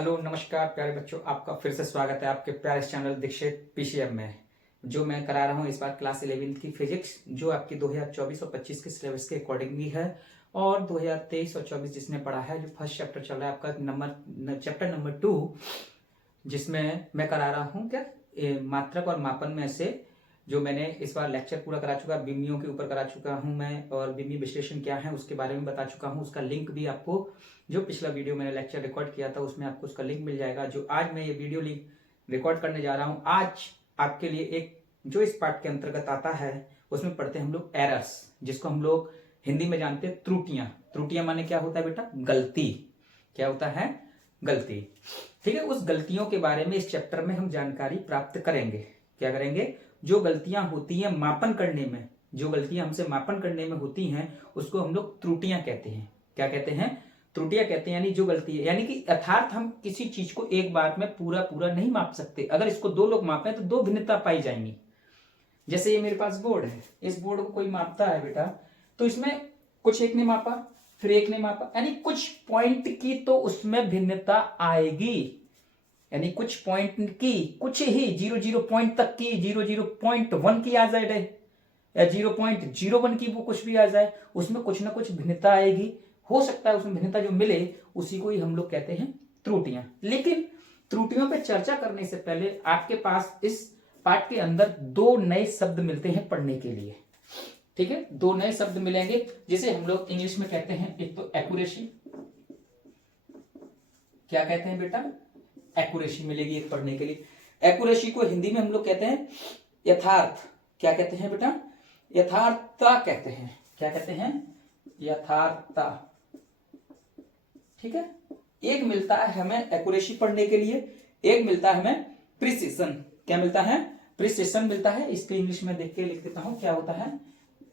Hello नमस्कार प्यारे बच्चों, आपका फिर से स्वागत है आपके प्यारे चैनल दीक्षित पीसीएम में। जो मैं करा रहा हूँ इस बार क्लास 11वीं की फिजिक्स, जो आपकी 2024 और 25 के सिलेबस के अकॉर्डिंगली है। और 2023 और 24 जिसने पढ़ा है, जो फर्स्ट चैप्टर चल रहा है आपका चैप्टर नंबर 2, जिसमें मैं करा रहा हूँ क्या मात्रक और मापन में से जो मैंने इस बार लेक्चर पूरा करा चुका, बिंबियों के ऊपर करा चुका हूं मैं, और बिंबी विश्लेषण क्या है उसके बारे में बता चुका हूं। उसका लिंक भी आपको, जो पिछला वीडियो मैंने लेक्चर रिकॉर्ड किया था उसमें आपको उसका लिंक मिल जाएगा। जो आज मैं ये वीडियो लिंक रिकॉर्ड करने जा रहा हूं, आज आपके लिए एक जो इस पार्ट के अंतर्गत आता है, उसमें पढ़ते हैं हम लोग एरर्स, जिसको हम लोग हिंदी में जानते हैं त्रुटियां। त्रुटियां माने क्या होता है बेटा? गलती। क्या होता है? गलती। ठीक है, उस गलतियों के बारे में इस चैप्टर में हम जानकारी प्राप्त करेंगे। क्या करेंगे? जो गलतियां होती हैं मापन करने में, जो गलतियां हमसे मापन करने में होती हैं उसको हम लोग त्रुटियां कहते हैं। क्या कहते हैं? त्रुटियां कहते हैं। यानी जो गलती है, यानी कि अर्थात हम किसी चीज को एक बार में पूरा पूरा नहीं माप सकते। अगर इसको दो लोग मापें तो दो भिन्नता पाई जाएंगी। जैसे ये मेरे पास बोर्ड है, इस बोर्ड को कोई मापता है बेटा, तो इसमें कुछ एक ने मापा, फिर एक ने मापा, यानी कुछ पॉइंट की तो उसमें भिन्नता आएगी। यानी कुछ पॉइंट की, कुछ ही 00 पॉइंट तक की, 00.1 की आ जाए या 0.01 की, वो कुछ भी आ जाए, उसमें कुछ ना कुछ भिन्नता आएगी। हो सकता है उसमें भिन्नता जो मिले उसी को ही हम लोग कहते हैं त्रुटियां। लेकिन त्रुटियों पे चर्चा करने से पहले आपके पास इस पाठ के अंदर दो नए शब्द मिलते हैं पढ़ने के लिए। ठीक है, दो नए शब्द मिलेंगे जिसे हम लोग इंग्लिश में कहते हैं, एक तो एक्यूरेसी। क्या कहते हैं बेटा? एक्यूरेसी मिलेगी एक पढ़ने के लिए। एक्यूरेसी को हिंदी में हम लोग कहते हैं यथार्थ। क्या कहते हैं बेटा? यथार्थता कहते हैं। क्या कहते हैं? यथार्थता। ठीक है, एक मिलता है हमें एक्यूरेसी पढ़ने के लिए, एक मिलता है हमें प्रिसिशन। क्या मिलता है? प्रिसिशन मिलता है। इसको इंग्लिश में देख के लिख देता हूं, क्या होता है?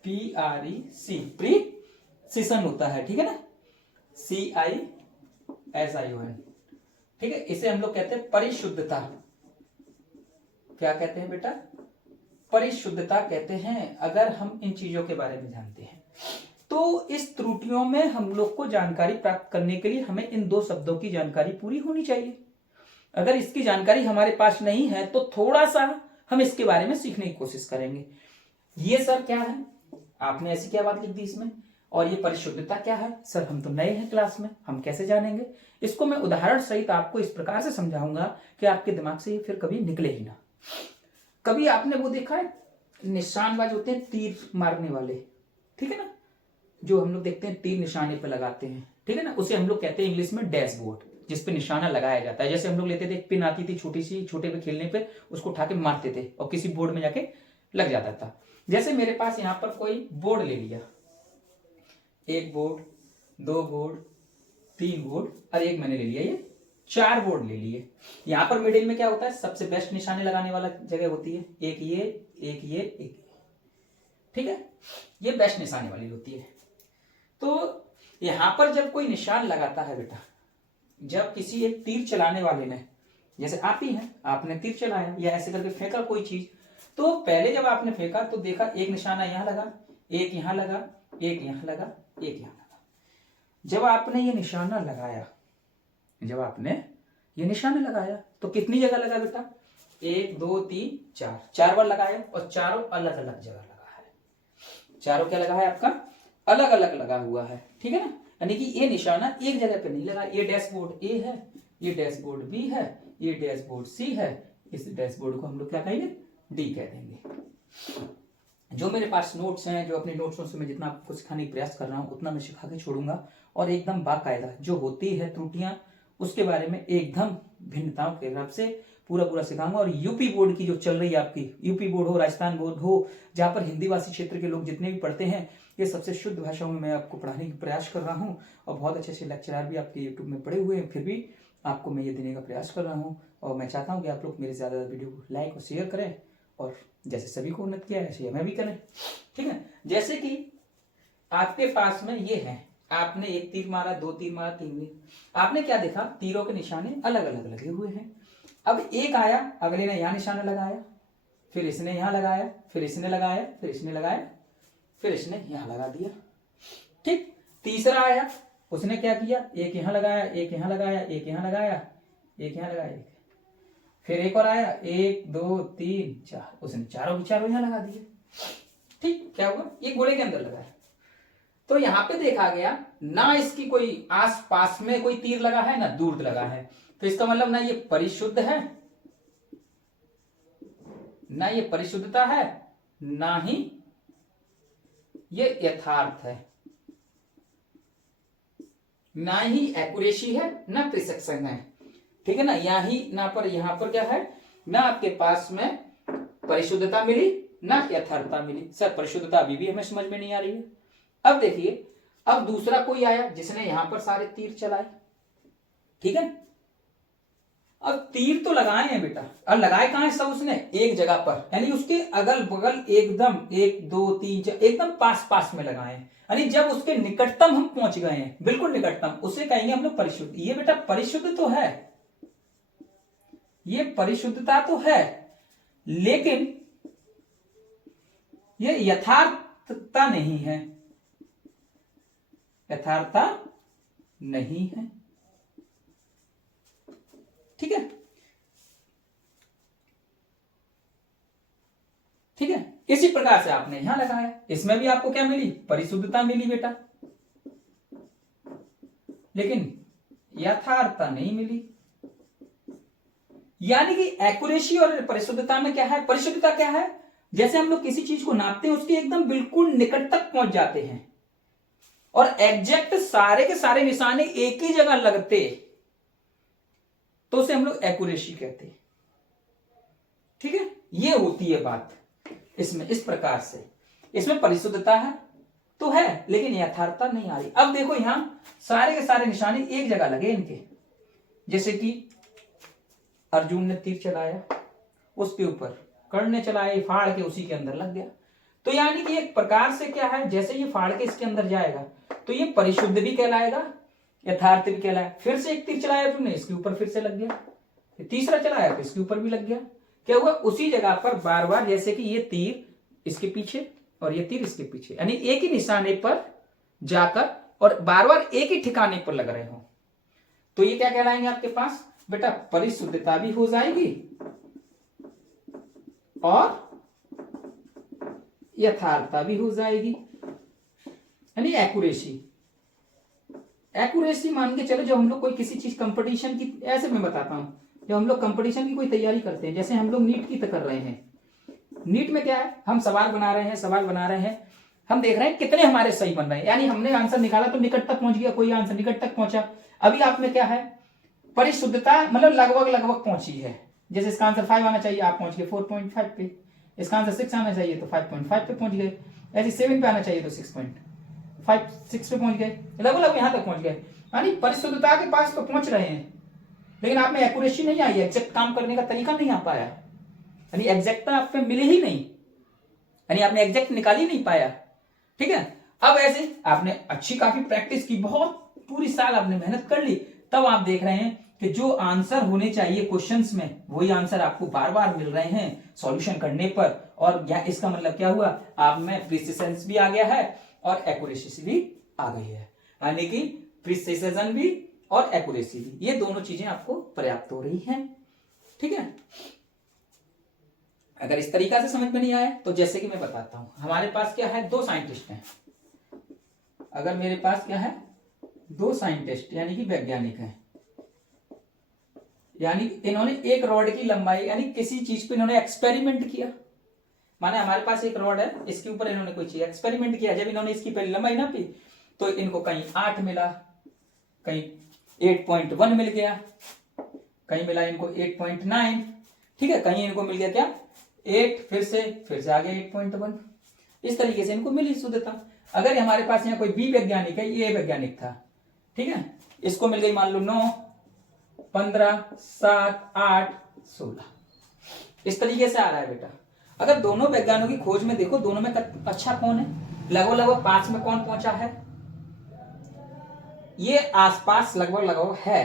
PREC, प्रिसिशन होता है। ठीक है ना, CISION। ठीक है, इसे हम लोग कहते हैं परिशुद्धता। क्या कहते हैं बेटा? परिशुद्धता कहते हैं। अगर हम इन चीजों के बारे में जानते हैं तो इस त्रुटियों में हम लोग को जानकारी प्राप्त करने के लिए हमें इन दो शब्दों की जानकारी पूरी होनी चाहिए। अगर इसकी जानकारी हमारे पास नहीं है तो थोड़ा सा हम इसके बारे में सीखने की कोशिश करेंगे। ये सर क्या है? आपने ऐसी क्या बात लिख दी इसमें? और ये परिशुद्धता क्या है? सर हम तो नए हैं क्लास में, हम कैसे जानेंगे? इसको मैं उदाहरण सहित आपको इस प्रकार से समझाऊंगा कि आपके दिमाग से ये फिर कभी निकले ही ना। कभी आपने वो देखा है, निशानबाज होते हैं तीर मारने वाले, ठीक है ना, जो हम लोग देखते हैं तीर निशाने पे लगाते हैं, ठीक है ना, उसे हम लोग कहते हैं इंग्लिश में डैशबोर्ड, जिसपे निशाना लगाया जाता है। जैसे हम लोग लेते थे, एक पिन आती थी छोटी सी, छोटे पे खेलने पे उसको उठा के मारते थे और किसी बोर्ड में जाके लग जाता था। जैसे मेरे पास यहां पर कोई बोर्ड ले लिया, एक बोर्ड, दो बोर्ड, तीन बोर्ड, और एक मैंने ले लिया, ये 4 बोर्ड ले लिए। यहां पर मिडिल में क्या होता है? सबसे बेस्ट निशाने लगाने वाला जगह होती है, एक ये, एक ये, एक ये। ठीक है, ये बेस्ट निशाने वाली होती है। तो यहां पर जब कोई निशान लगाता है बेटा, जब किसी एक तीर चलाने वाले ने, जैसे आप ही हैं, आपने तीर चलाया या ऐसे करके फेंका कोई चीज, तो पहले जब आपने फेंका तो देखा एक निशाना यहां लगा, एक यहां लगा, एक यहां लगा, एक यहां लगा। जब आपने ये निशाना लगाया, जब आपने ये निशाना लगाया तो कितनी जगह लगा बेटा? 1 2 3 4, 4 बार लगाया, और चारों अलग अलग जगह लगा है। चारों क्या लगा है आपका? अलग अलग लगा हुआ है। ठीक है ना, यानी कि ये निशाना एक जगह पे नहीं लगा। ये डैशबोर्ड ए है, ये डैशबोर्ड बी है, ये डैशबोर्ड सी है, इस डैशबोर्ड को हम लोग क्या कहेंगे? डी कह देंगे। जो मेरे पास नोट्स हैं, जो अपने नोट्सों से मैं जितना आपको सिखाने का प्रयास कर रहा हूं उतना मैं सिखा के छोड़ूंगा, और एकदम बाकायदा जो होती है त्रुटियां उसके बारे में एकदम भिन्नताओं के हिसाब से पूरा पूरा सिखाऊंगा। और यूपी बोर्ड की जो चल रही है आपकी, यूपी बोर्ड हो, राजस्थान बोर्ड हो, जहां पर हिंदी भाषी क्षेत्र के लोग जितने भी पढ़ते हैं, ये सबसे शुद्ध भाषाओं में मैं आपको पढ़ाने का प्रयास कर रहा हूँ। और बहुत अच्छे अच्छे लेक्चरर भी आपके यूट्यूब में पढ़े हुए हैं, फिर भी आपको मैं ये देने का प्रयास कर रहा हूँ। और मैं चाहता हूँ कि आप लोग मेरे ज़्यादा वीडियो को लाइक और शेयर करें, और जैसे सभी को उन्नत किया है ऐसे हमें भी करें। ठीक है, जैसे कि आपके पास में ये है, आपने एक तीर मारा, दो तीर मारा, तीन तीर, आपने क्या देखा? तीरों के निशाने अलग अलग लगे हुए हैं। अब एक आया, अगले ने यहां निशाना लगाया, फिर इसने यहां लगाया, फिर इसने लगाया, फिर इसने लगाया, फिर इसने यहां लगा दिया। ठीक, तीसरा आया, उसने क्या किया? एक यहां लगाया, एक यहां लगाया, एक यहां लगाया, एक यहाँ लगा, एक फिर एक और आया, 1 2 3 4, उसने चारों के चारों यहाँ लगा दिए। ठीक, क्या हुआ, ये गोले के अंदर लगा है। तो यहाँ पे देखा गया ना इसकी कोई आस पास में कोई तीर लगा है ना दूर लगा है, तो इसका मतलब ना ये परिशुद्ध है, ना ये परिशुद्धता है, ना ही ये यथार्थ है, ना ही एक्यूरेसी है, ना प्रिसिशन है। ठीक है ना, यहां पर क्या है, ना आपके पास में परिशुद्धता मिली ना यथार्थता मिली। सर परिशुद्धता अभी भी हमें समझ में नहीं आ रही है। अब देखिए, अब दूसरा कोई आया जिसने यहां पर सारे तीर चलाए। ठीक है, अब तीर तो लगाए हैं बेटा, अब लगाए कहां है सब, उसने एक जगह पर, यानी उसके अगल बगल एकदम 1 2 3 4 एकदम पास पास में लगाए हैं। यानी जब उसके निकटतम हम पहुंच गए हैं, बिल्कुल निकटतम, उसे कहेंगे हम लोग परिशुद्ध। ये बेटा परिशुद्ध तो है, ये परिशुद्धता तो है, लेकिन ये यथार्थता नहीं है, यथार्थता नहीं है। ठीक है, ठीक है, इसी प्रकार से आपने यहां लगाया, इसमें भी आपको क्या मिली, परिशुद्धता मिली बेटा, लेकिन यथार्थता नहीं मिली। यानी कि एक्यूरेसी और परिशुद्धता में क्या है, परिशुद्धता क्या है, जैसे हम लोग किसी चीज को नापते हैं उसके एकदम बिल्कुल निकट तक पहुंच जाते हैं और एग्जैक्ट सारे के सारे निशाने एक ही जगह लगते, तो उसे हम लोग एक्यूरेसी कहते हैं। ठीक है, ये होती है बात इसमें, इस प्रकार से इसमें परिशुद्धता है तो है, लेकिन यथार्थता नहीं आ रही। अब देखो यहां सारे के सारे निशाने एक जगह लगे इनके, जैसे कि अर्जुन ने तीर चलाया उसके ऊपर, कर्ण ने चलाया, फाड़ के उसी के अंदर लग गया। तो यानी कि एक प्रकार से क्या है, जैसे ये फाड़ के इसके अंदर जाएगा तो ये परिशुद्ध भी कहलाएगा, यथार्थ भी कहलाएगा। फिर से एक तीर चलाया तुमने, इसके ऊपर फिर से लग गया, फिर तीसरा चलाया तो इसके ऊपर भी लग गया। क्या हुआ, उसी जगह पर बार बार, जैसे कि ये तीर इसके पीछे और ये तीर इसके पीछे, यानी एक ही निशाने पर जाकर और बार बार एक ही ठिकाने पर लग रहे हो, तो ये क्या कहलाएंगे आपके पास बेटा, परिशुद्धता भी हो जाएगी और यथार्थता भी हो जाएगी, यानी एक्यूरेसी। एक्यूरेसी मान के चलो, जब हम लोग कोई किसी चीज कंपटीशन की, ऐसे मैं बताता हूं, जब हम लोग कंपटीशन की कोई तैयारी करते हैं, जैसे हम लोग नीट की कर रहे हैं, नीट में क्या है, हम सवाल बना रहे हैं, हम देख रहे हैं कितने हमारे सही बन रहे हैं, यानी हमने आंसर निकाला तो निकट तक पहुंच गया, कोई आंसर निकट तक पहुंचा। अभी आप में क्या है, परिशुद्धता मतलब लगभग पहुंची है, जैसे इसका आंसर 5 आना चाहिए, आप पहुंच गए 4.5 पे, इसका आंसर 6 आना चाहिए तो 5.5 पे पहुंच गए, ऐसे 7 पे आना चाहिए तो 6.6 पे पहुंच गए, लगभग यहां तक पहुंच गए। यानी परिशुद्धता के पास तो पहुंच रहे हैं, लेकिन आप में एक्यूरेसी नहीं आई, एग्जैक्ट काम करने का तरीका नहीं आ पाया, यानी एग्जैक्टता आप में मिले ही नहीं, यानी आपने एग्जैक्ट निकाल ही नहीं पाया। ठीक है, अब ऐसे आपने अच्छी काफी प्रैक्टिस की, बहुत पूरी साल आपने मेहनत कर ली, तब आप देख रहे हैं कि जो आंसर होने चाहिए क्वेश्चंस में वही आंसर आपको बार बार मिल रहे हैं सॉल्यूशन करने पर। और इसका मतलब क्या हुआ, आप में प्रिसिशन भी आ गया है और एक्यूरेसी भी आ गई है, यानी कि प्रिसिशन भी और एक्यूरेसी भी, ये दोनों चीजें आपको पर्याप्त हो रही हैं। ठीक है, अगर इस तरीका से समझ में नहीं आया तो जैसे कि मैं बताता हूं, हमारे पास क्या है, 2 साइंटिस्ट हैं, अगर मेरे पास क्या है, 2 साइंटिस्ट यानी कि वैज्ञानिक हैं, यानी इन्होंने एक रॉड की लंबाई, यानी किसी चीज पे इन्होंने एक्सपेरिमेंट किया, माने हमारे पास एक रॉड है, इसके ऊपर इन्होंने कोई चीज एक्सपेरिमेंट किया, जब इन्होंने इसकी पहली लंबाई नापी तो इनको कहीं 8 मिला, कहीं 8.1 मिल गया, कहीं मिला इनको 8.9, ठीक है, कहीं इनको मिल गया क्या 8, फिर से आ गया 8.1, इस तरीके से इनको मिली शुद्धता। अगर हमारे पास यहाँ कोई बी वैज्ञानिक है, ये वैज्ञानिक था, ठीक है, इसको मिल गई मान लो 9, 15, 7, 8, 16, इस तरीके से आ रहा है बेटा। अगर दोनों वैज्ञानिकों की खोज में देखो, दोनों में अच्छा कौन है, लगभग 5 में कौन पहुंचा है, ये आसपास लगभग है,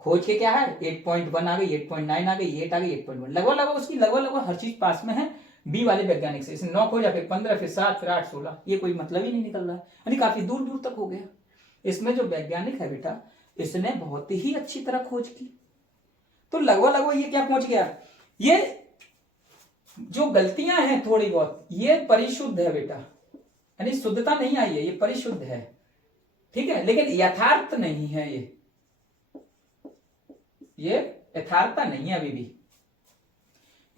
खोज के क्या है 8.1 आ गई, 8.9 आ गई, 8 आ गई, 8.1, लगभग उसकी लगभग हर चीज पास में है बी वाले वैज्ञानिक से। इसने 9 खोजा, फिर 15, फिर 7, फिर 8, 16, ये कोई मतलब ही नहीं निकल रहा है, यानी काफी दूर दूर तक हो गया। इसमें जो वैज्ञानिक है बेटा, इसने बहुत ही अच्छी तरह खोज की, तो लगभग लगभग ये क्या पहुंच गया, ये जो गलतियां हैं थोड़ी बहुत ये परिशुद्ध है बेटा, यानी शुद्धता नहीं आई है, ये परिशुद्ध है, ठीक है, लेकिन यथार्थ नहीं है, ये यथार्थता नहीं है, अभी भी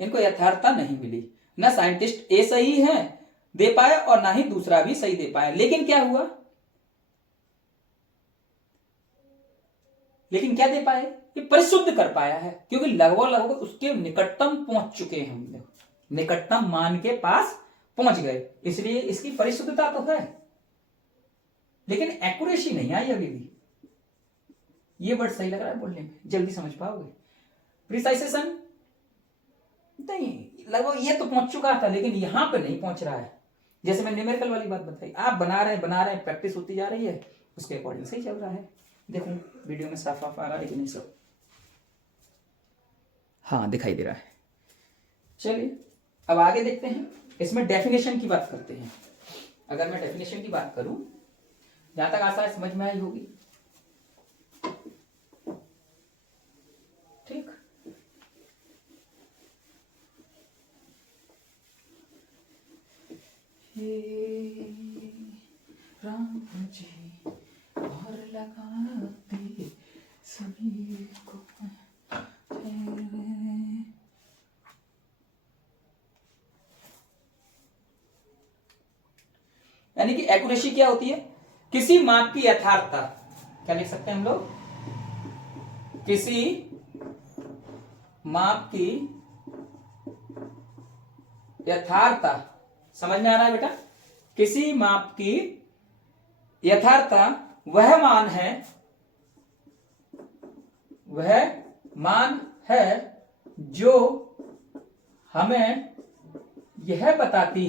इनको यथार्थता नहीं मिली, ना साइंटिस्ट ए सही है दे पाए और ना ही दूसरा भी सही दे पाया। लेकिन क्या हुआ, लेकिन क्या दे पाए, ये परिशुद्ध कर पाया है, क्योंकि लगभग लगभग उसके निकटतम पहुंच चुके हैं हम लोग, निकटतम मान के पास पहुंच गए, इसलिए इसकी परिशुद्धता तो है, लेकिन एक्यूरेसी नहीं आई अभी भी। ये वर्ड सही लग रहा है बोलने में, जल्दी समझ पाओगे। प्रिसाइजेशन नहीं, लगभग ये तो पहुंच चुका था, लेकिन यहां पे नहीं पहुंच रहा है। जैसे मैं न्यूमेरिकल वाली बात बताई, आप बना रहे हैं प्रैक्टिस होती जा रही है, उसके अकॉर्डिंग सही चल रहा है। देखो वीडियो में साफ साफ आ रहा है कि नहीं सब, हाँ दिखाई दे रहा है। चलिए अब आगे देखते हैं, इसमें डेफिनेशन की बात करते हैं। अगर मैं डेफिनेशन की बात करूं, जहां तक आशा है समझ में आई होगी, ठीक। हे राम जी और लगाते सभी को, यानी कि एक्यूरेसी क्या होती है, किसी माप की यथार्थता, क्या लिख सकते हैं हम लोग, किसी माप की यथार्थता, समझ में आ रहा है बेटा, किसी माप की यथार्थता वह मान है जो हमें यह बताती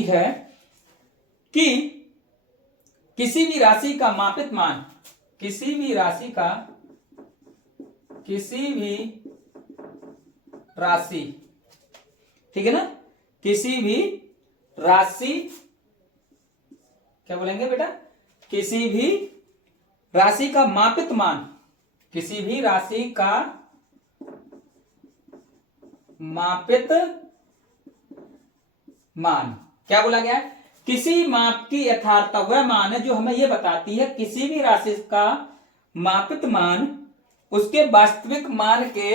है, कि किसी भी राशि का मापित मान, किसी भी राशि, ठीक है ना, किसी भी राशि, क्या बोलेंगे बेटा, किसी भी राशि का मापित मान, किसी भी राशि का मापित मान, क्या बोला गया है, किसी माप की यथार्थता वह मान है जो हमें यह बताती है, किसी भी राशि का मापित मान उसके वास्तविक मान के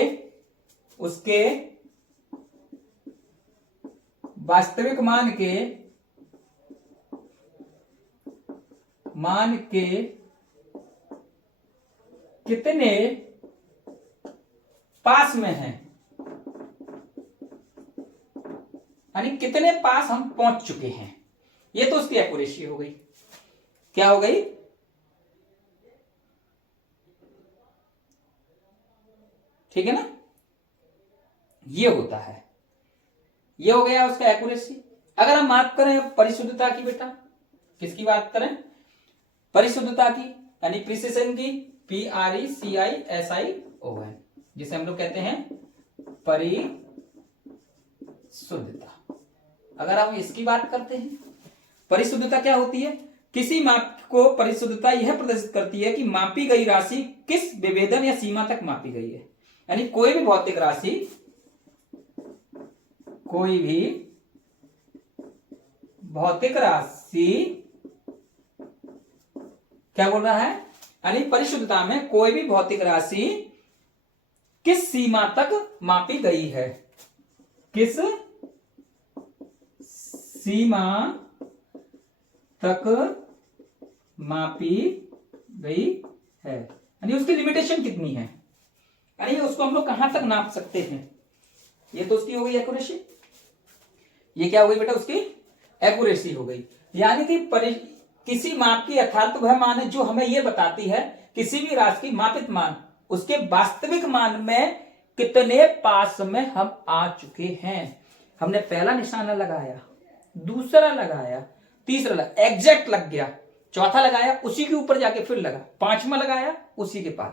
कितने पास में है, यानी कितने पास हम पहुंच चुके हैं, ये तो उसकी एक्यूरेसी हो गई। क्या हो गई, ठीक है ना, ये होता है, ये हो गया उसका एक्यूरेसी। अगर हम बात करें परिशुद्धता की बेटा, किसकी बात करें, परिशुद्धता की, यानी प्रिसिशन की, PRECISION, जिसे हम लोग कहते हैं परिशुद्धता। अगर हम इसकी बात करते हैं, परिशुद्धता क्या होती है, किसी माप को परिशुद्धता यह प्रदर्शित करती है कि मापी गई राशि किस विभेदन या सीमा तक मापी गई है, यानी कोई भी भौतिक राशि, क्या बोल रहा है, यानी परिशुद्धता में कोई भी भौतिक राशि किस सीमा तक मापी गई है, किस सीमा तक मापी गई है, यानी उसकी लिमिटेशन कितनी है, यानी उसको हम लोग कहां तक नाप सकते हैं। ये तो उसकी हो गई एक्यूरेसी, ये क्या हो गई बेटा, उसकी एक्यूरेसी हो गई। यानी कि किसी माप की यथार्थ वह मान है जो हमें यह बताती है किसी भी राशि की मापित मान उसके वास्तविक मान में कितने पास में हम आ चुके हैं। हमने पहला निशाना लगाया, दूसरा लगाया, तीसरा लगा, एग्जैक्ट लग गया, चौथा लगाया, उसी के ऊपर जाके फिर लगा, पांचवा लगाया, उसी के पास,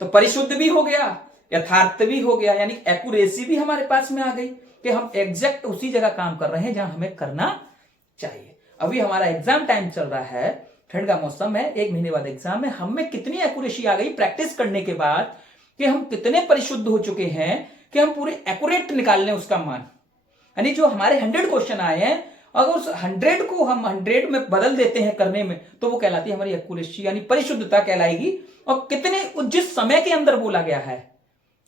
तो परिशुद्ध भी हो गया, यथार्थ भी हो गया, यानी एक्यूरेसी भी हमारे पास में आ गई कि हम एग्जैक्ट उसी जगह काम कर रहे हैं जहां हमें करना चाहिए। अभी हमारा एग्जाम टाइम चल रहा है, ठंड का मौसम है, 1 महीने बाद एग्जाम है, हम में कितनी एक्यूरेसी आ गई प्रैक्टिस करने के बाद कि हम कितने परिशुद्ध हो चुके हैं कि हम पूरे एक्यूरेट निकाल लें उसका मान। यानी जो हमारे 100 क्वेश्चन आए हैं, अगर उस 100 को हम 100 में बदल देते हैं करने में, तो वो कहलाती है हमारी एक्यूरेसी, यानी परिशुद्धता कहलाएगी। और कितने जिस समय के अंदर बोला गया है,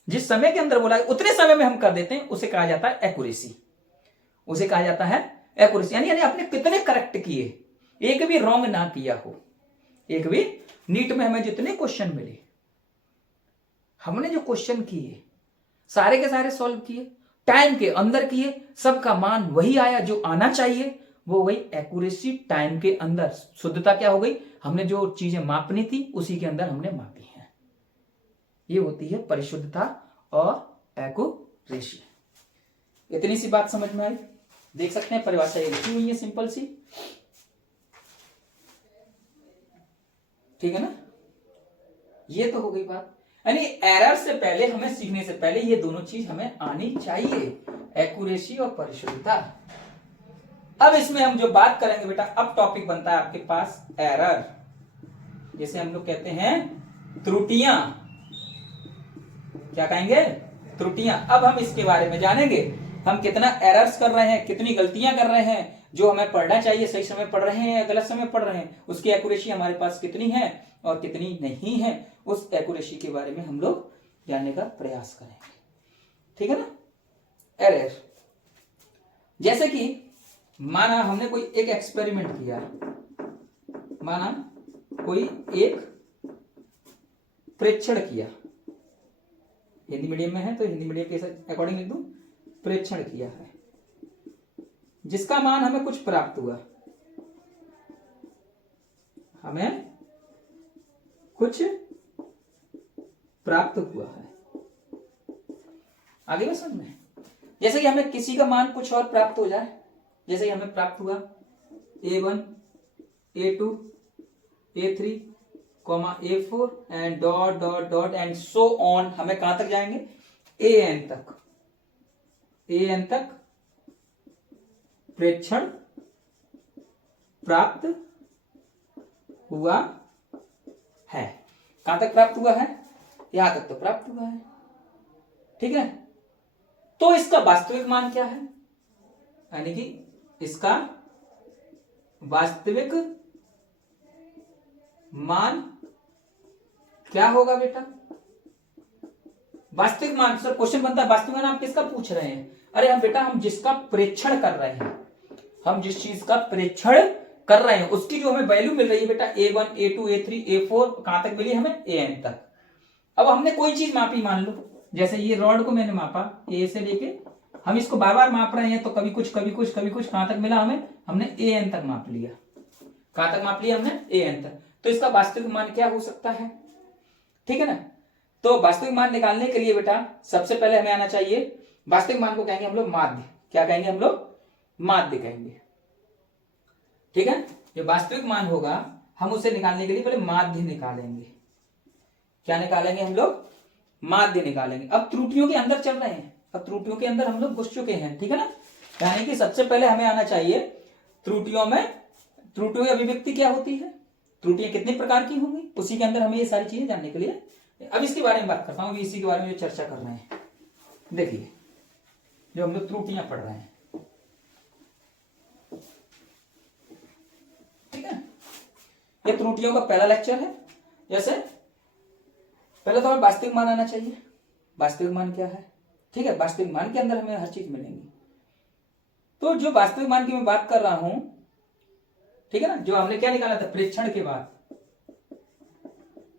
जिस समय के अंदर बोला है उतने समय में हम कर देते हैं, उसे कहा जाता है एक्यूरेसी। उसे कहा जाता है एक्यूरेसी, यानी आपने कितने करेक्ट किए, एक भी रॉन्ग ना किया हो। एक भी नीट में हमें जितने क्वेश्चन मिले, हमने जो क्वेश्चन किए सारे के सारे सॉल्व किए, टाइम के अंदर किए, सबका मान वही आया जो आना चाहिए, वो वही एक्यूरेसी। टाइम के अंदर शुद्धता क्या हो गई, हमने जो चीजें मापनी थी उसी के अंदर हमने मापी है। ये होती है परिशुद्धता और एक्यूरेसी। इतनी सी बात समझ में आई। देख सकते हैं परिभाषा ये लिखी हुई है सिंपल सी, ठीक है ना। ये तो हो गई बात, यानी एरर से पहले, हमें सीखने से पहले ये दोनों चीज हमें आनी चाहिए, एक्यूरेसी और परिशुद्धता। अब इसमें हम जो बात करेंगे बेटा, अब टॉपिक बनता है आपके पास एरर, जैसे हम लोग कहते हैं त्रुटियां। क्या कहेंगे, त्रुटियां। अब हम इसके बारे में जानेंगे, हम कितना एरर्स कर रहे हैं, कितनी गलतियां कर रहे हैं, जो हमें पढ़ना चाहिए सही समय पढ़ रहे हैं या गलत समय पढ़ रहे हैं, उसकी एक्यूरेसी हमारे पास कितनी है और कितनी नहीं है, उस एक्यूरेसी के बारे में हम लोग जानने का प्रयास करेंगे, ठीक है ना। एरर, जैसे कि माना हमने कोई एक एक्सपेरिमेंट किया, माना कोई एक प्रेक्षण किया, हिंदी मीडियम में है तो हिंदी मीडियम के अकॉर्डिंग लिख दूं, प्रेक्षण किया है, जिसका मान हमें कुछ प्राप्त हुआ, हमें कुछ प्राप्त हुआ है। आगे में समझ में, जैसे कि हमें किसी का मान कुछ और प्राप्त हो जाए, जैसे कि हमें प्राप्त हुआ A1, A2, A3, A4 and dot dot dot and so on, हमें कहां तक जाएंगे, AN तक। AN तक प्रेक्षण प्राप्त हुआ है। कहां तक प्राप्त हुआ है, यहां तक तो प्राप्त हुआ है, ठीक है। तो इसका वास्तविक मान क्या है, यानी कि इसका वास्तविक मान क्या होगा बेटा, वास्तविक मान। सर क्वेश्चन बनता है वास्तविक मान आप किसका पूछ रहे हैं, अरे हम बेटा हम जिसका प्रेक्षण कर रहे हैं, हम जिस चीज का प्रेक्षण कर रहे हैं उसकी जो हमें वैल्यू मिल रही है बेटा, A1, A2, A3, A4 कहां तक मिली हमें, AN तक। अब हमने कोई चीज मापी, मान लो जैसे ये रॉड को मैंने मापा A से लेके, हम इसको बार बार माप रहे हैं, तो कभी कुछ कभी कुछ कभी कुछ, कहां तक मिला हमें, हमने AN तक माप लिया। कहां तक माप लिया हमने, AN तक। तो इसका वास्तविक मान क्या हो सकता है, ठीक है ना। तो वास्तविक मान निकालने के लिए बेटा सबसे पहले हमें आना चाहिए, वास्तविक मान को कहेंगे हम लोग माध्य। क्या कहेंगे हम लोग, माध्य कहेंगे, ठीक है। जो वास्तविक मान होगा हम उसे निकालने के लिए पहले माध्य निकालेंगे। क्या निकालेंगे हम लोग, माध्य निकालेंगे। अब त्रुटियों के अंदर चल रहे हैं, अब त्रुटियों के अंदर हम लोग घुस चुके हैं, ठीक है ना। यानी कि सबसे पहले हमें आना चाहिए त्रुटियों में, त्रुटियों की अभिव्यक्ति क्या होती है, त्रुटियां कितने प्रकार की होंगी, उसी के अंदर हमें ये सारी चीजें जानने के लिए, अब इसके बारे में बात करता हूं, इसी के बारे में जो चर्चा कर रहे हैं। देखिए जो हम लोग त्रुटियां पढ़ रहे हैं, ठीक है, ये त्रुटियों का पहला लेक्चर है। जैसे पहले तो हमें वास्तविक मान आना चाहिए, वास्तविक मान क्या है, ठीक है। वास्तविक मान के अंदर हमें हर चीज मिलेंगी। तो जो वास्तविक मान की मैं बात कर रहा हूं, ठीक है ना, जो हमने क्या निकाला था प्रेक्षण के बाद,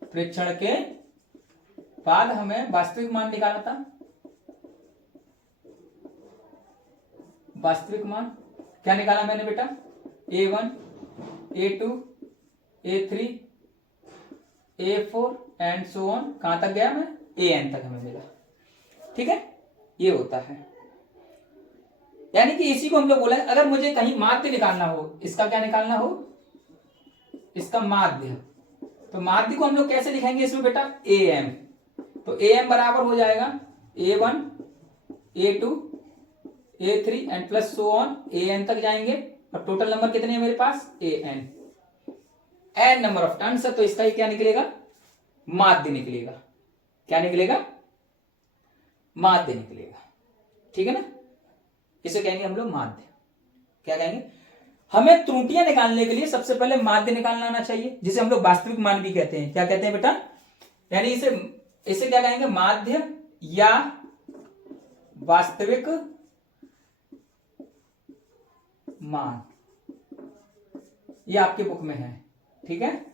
प्रेक्षण के बाद हमें वास्तविक मान निकाला था। वास्तविक मान क्या निकाला मैंने बेटा, A1, A2, A3, A4 and so on, कहां तक गया मैं, AN तक हमें मिला, ठीक है। ये होता है, यानी कि इसी को हम लोग बोला है, अगर मुझे कहीं माध्य निकालना हो, इसका क्या निकालना हो, इसका माध्य, तो माध्य को हम लोग कैसे लिखेंगे इसमें बेटा, AM। तो AM बराबर हो जाएगा A1, A2, A3 and plus so on, AN तक जाएंगे, और टोटल नंबर कितने हैं मेरे पास, AN। n number of turns है, तो इसका ये क्या निकलेगा, माध्य निकलेगा। क्या निकलेगा, माध्य निकलेगा। ठीक है ना, इसे कहेंगे हम लोग माध्य। क्या कहेंगे, हमें त्रुटियां निकालने के लिए सबसे पहले माध्य निकालना आना चाहिए, जिसे हम लोग वास्तविक मान भी कहते हैं। क्या कहते हैं बेटा, यानी इसे क्या कहेंगे, माध्य या वास्तविक मान। ये आपके बुक में है, ठीक है।